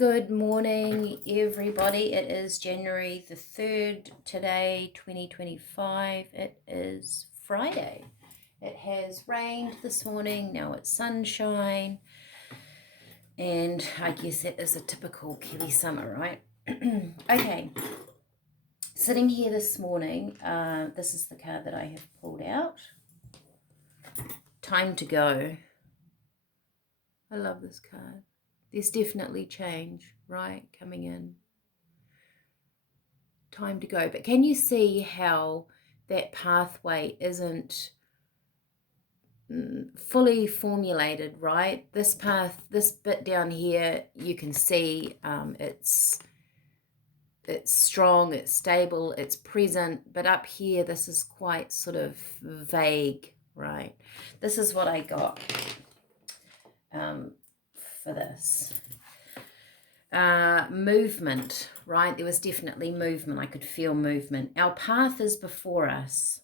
Good morning, everybody. It is January the 3rd today, 2025. It is Friday. It has rained this morning. Now it's sunshine. And I guess it is a typical Kiwi summer, right? Okay. Sitting here this morning, this is the card that I have pulled out. Time to go. I love this card. There's definitely change, right, coming in. Time to go. But can you see how that pathway isn't fully formulated, right? This path, this bit down here, you can see it's strong, it's stable, it's present. But up here, this is quite sort of vague, right? This is what I got for this. Movement, right? There was definitely movement. I could feel movement. Our path is before us,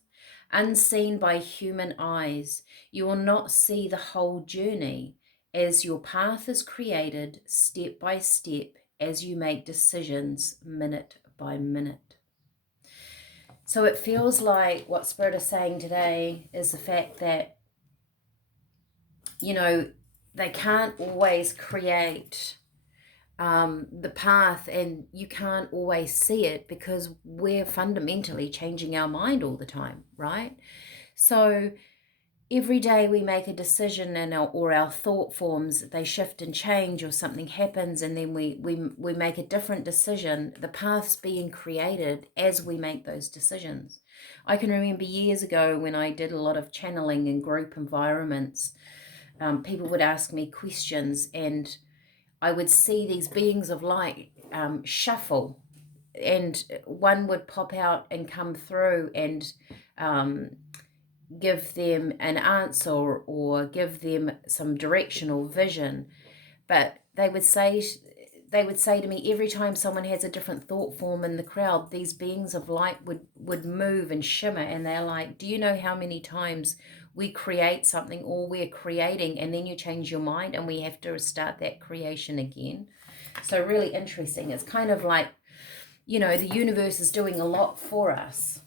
unseen by human eyes. You will not see the whole journey as your path is created step by step as you make decisions minute by minute. So it feels like what Spirit is saying today is the fact that, you know, they can't always create the path, and you can't always see it because we're fundamentally changing our mind all the time, right? So every day we make a decision and our thought forms, they shift and change, or something happens and then we make a different decision. The path's being created as we make those decisions. I can remember years ago when I did a lot of channeling in group environments, people would ask me questions and I would see these beings of light shuffle, and one would pop out and come through and give them an answer or give them some directional vision. But they would say to me, every time someone has a different thought form in the crowd, these beings of light would move and shimmer, and they're like, do you know how many times we create something, or we're creating, and then you change your mind and we have to start that creation again? So really interesting. It's kind of like, you know, the universe is doing a lot for us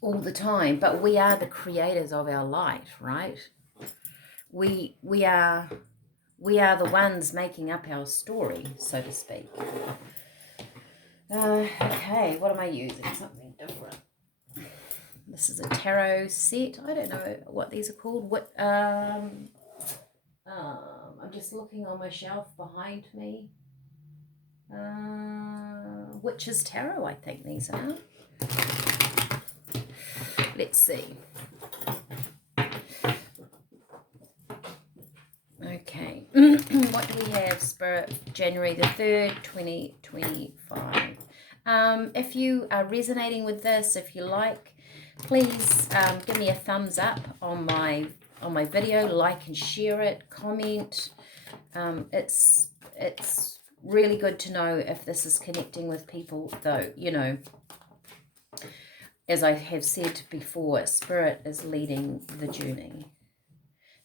all the time, but we are the creators of our light, right? We are the ones making up our story, so to speak. Okay, what am I using? Something different. This is a tarot set. I don't know what these are called. I'm just looking on my shelf behind me. Witch's Tarot, I think these are. Let's see. Okay. What do we have, Spirit? January the 3rd, 2025. If you are resonating with this, if you like, please give me a thumbs up on my video, like and share it, comment. It's really good to know if this is connecting with people, though, you know. As I have said before, Spirit is leading the journey.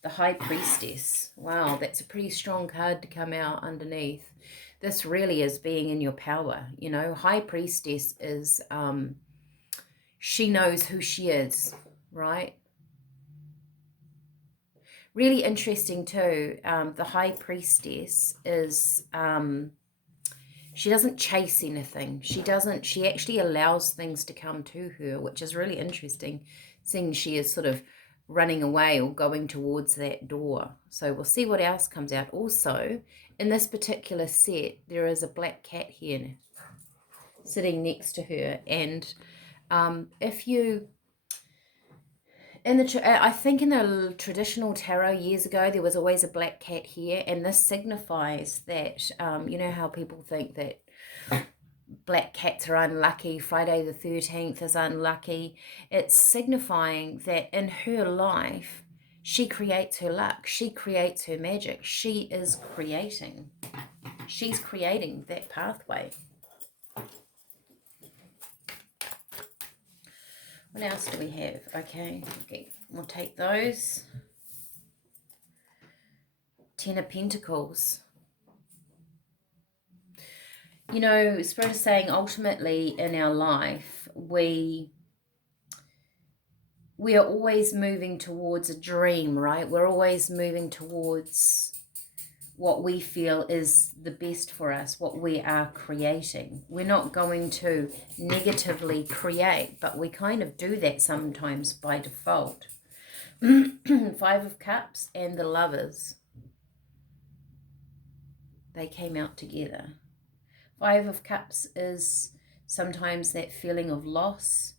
The High Priestess. Wow, that's a pretty strong card to come out underneath. This really is being in your power. You know, High Priestess is, she knows who she is, right? Really interesting too. The High Priestess is, she doesn't chase anything. She actually allows things to come to her, which is really interesting, seeing she is sort of running away or going towards that door. So we'll see what else comes out. Also, in this particular set, there is a black cat here sitting next to her. And if you, I think in the traditional tarot years ago, there was always a black cat here. And this signifies that, you know how people think that black cats are unlucky, Friday the 13th is unlucky. It's signifying that in her life, she creates her luck. She creates her magic. She is creating. She's creating that pathway. What else do we have? Okay, we'll take those. Ten of Pentacles. You know, Spirit is saying ultimately in our life, we are always moving towards a dream, right? We're always moving towards what we feel is the best for us, what we are creating. We're not going to negatively create, but we kind of do that sometimes by default. Five of Cups and the Lovers, they came out together. Five of Cups is sometimes that feeling of loss.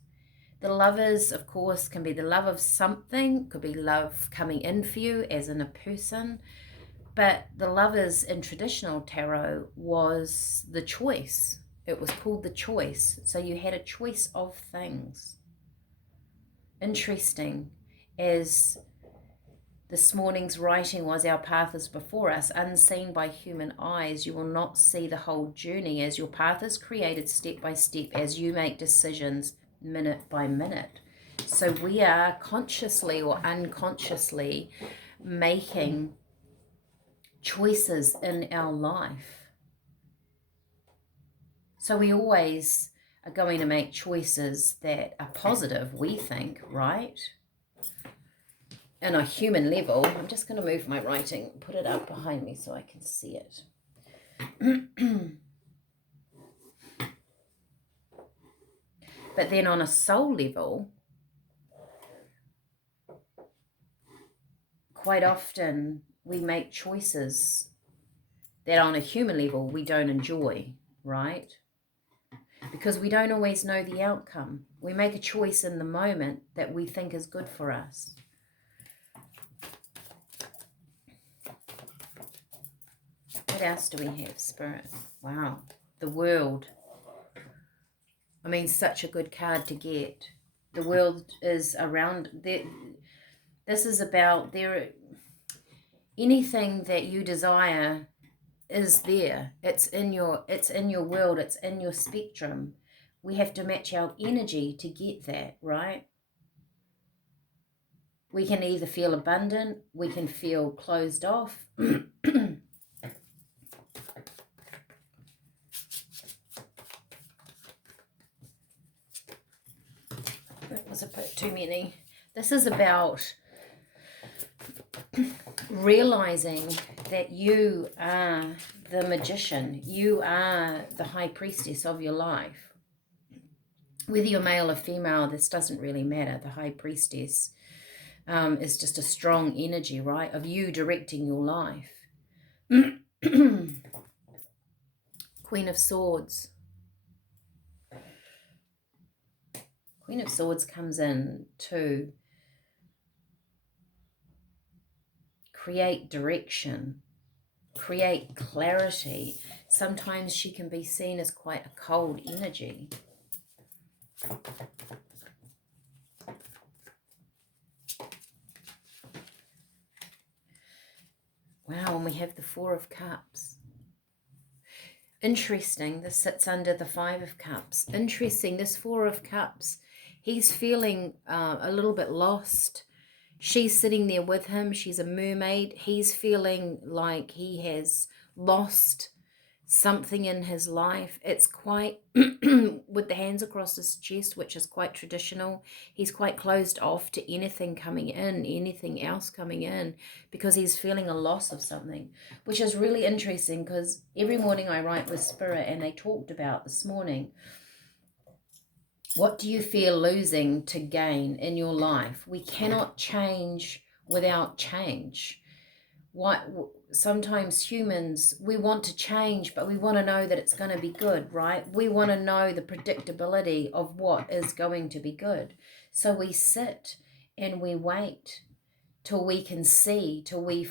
The Lovers, of course, can be the love of something, could be love coming in for you as in a person. But the Lovers in traditional tarot was the choice. It was called the choice. So you had a choice of things. Interesting. As this morning's writing was, our path is before us, unseen by human eyes. You will not see the whole journey, as your path is created step by step as you make decisions minute by minute. So we are consciously or unconsciously making choices in our life. So we always are going to make choices that are positive, we think, right? On a human level. I'm just going to move my writing, put it up behind me so I can see it. But then on a soul level, quite often we make choices that on a human level we don't enjoy, right? Because we don't always know the outcome. We make a choice in the moment that we think is good for us. What else do we have, Spirit? Wow. The World. I mean, such a good card to get. The World is around. This is about anything that you desire is there. It's in your world. It's in your spectrum. We have to match our energy to get that, right? We can either feel abundant, we can feel closed off. That was a bit too many. This is about realizing that you are the magician. You are the high priestess of your life. Whether you're male or female, this doesn't really matter. The high priestess is just a strong energy, right, of you directing your life. Queen of Swords. Queen of Swords comes in to create direction, create clarity. Sometimes she can be seen as quite a cold energy. Wow, and we have the Four of Cups. Interesting, this sits under the Five of Cups. Interesting, this Four of Cups, he's feeling a little bit lost. She's sitting there with him. She's a mermaid. He's feeling like he has lost something in his life. It's quite, with the hands across his chest, which is quite traditional, he's quite closed off to anything coming in, anything else coming in, because he's feeling a loss of something, which is really interesting, because every morning I write with Spirit, and they talked about this morning, what do you feel losing to gain in your life? We cannot change without change. Sometimes humans, we want to change, but we want to know that it's going to be good, right? We want to know the predictability of what is going to be good. So we sit and we wait till we can see, till we're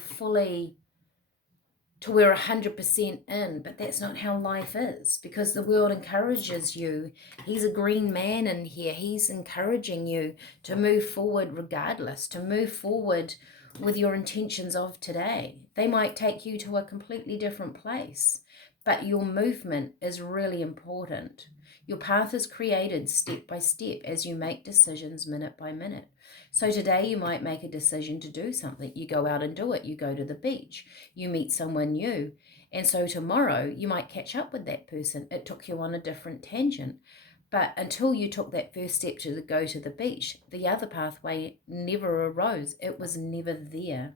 100% in. But that's not how life is, because the world encourages you. He's a green man in here. He's encouraging you to move forward regardless, to move forward with your intentions of today. They might take you to a completely different place, but your movement is really important. Your path is created step by step as you make decisions minute by minute. So today you might make a decision to do something. You go out and do it. You go to the beach. You meet someone new. And so tomorrow you might catch up with that person. It took you on a different tangent. But until you took that first step to go to the beach, the other pathway never arose. It was never there.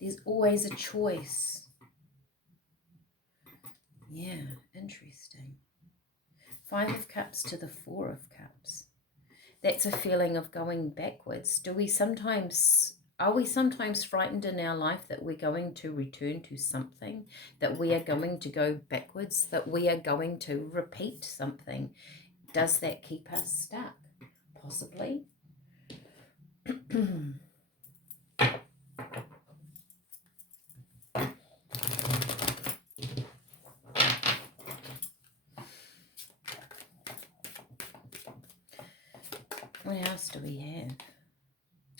There's always a choice. Yeah, interesting. 5 of Cups to the 4 of Cups. That's a feeling of going backwards. Are we sometimes frightened in our life that we're going to return to something, that we are going to go backwards, that we are going to repeat something? Does that keep us stuck? Possibly. What else do we have?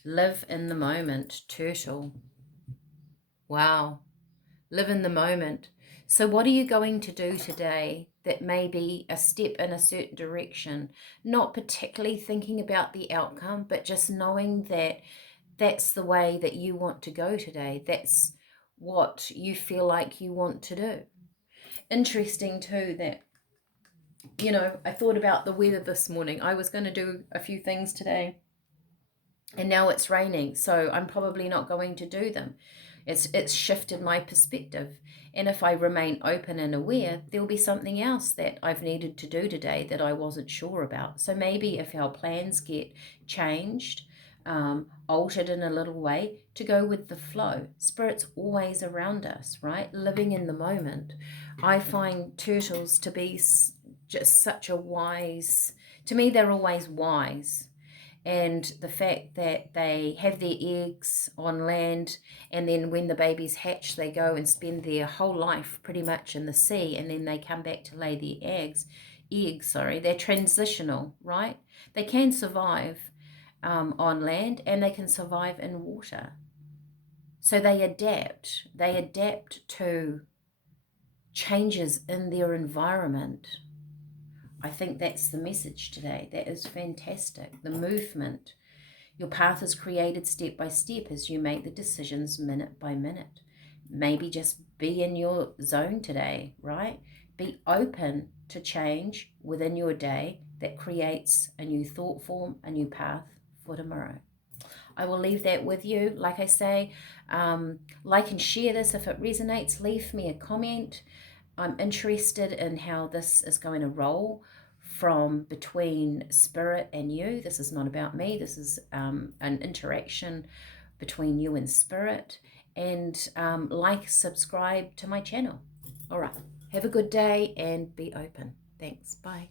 Live in the moment, Turtle. Wow. Live in the moment. So what are you going to do today that may be a step in a certain direction? Not particularly thinking about the outcome, but just knowing that that's the way that you want to go today. That's what you feel like you want to do. Interesting too that, you know, I thought about the weather this morning. I was going to do a few things today and now it's raining, so I'm probably not going to do them. It's shifted my perspective. And if I remain open and aware, there'll be something else that I've needed to do today that I wasn't sure about. So maybe if our plans get changed, altered in a little way, to go with the flow. Spirit's always around us, right? Living in the moment. I find turtles to be just such a wise, to me, they're always wise. And the fact that they have their eggs on land, and then when the babies hatch, they go and spend their whole life pretty much in the sea, and then they come back to lay their eggs, they're transitional, right? They can survive on land, and they can survive in water. So they adapt to changes in their environment. I think that's the message today. That is fantastic. The movement. Your path is created step by step as you make the decisions minute by minute. Maybe just be in your zone today, right? Be open to change within your day that creates a new thought form, a new path for tomorrow. I will leave that with you. Like I say, like and share this if it resonates. Leave me a comment. I'm interested in how this is going to roll from between spirit and you. This is not about me. This is an interaction between you and spirit. And like, subscribe to my channel. All right. Have a good day and be open. Thanks. Bye.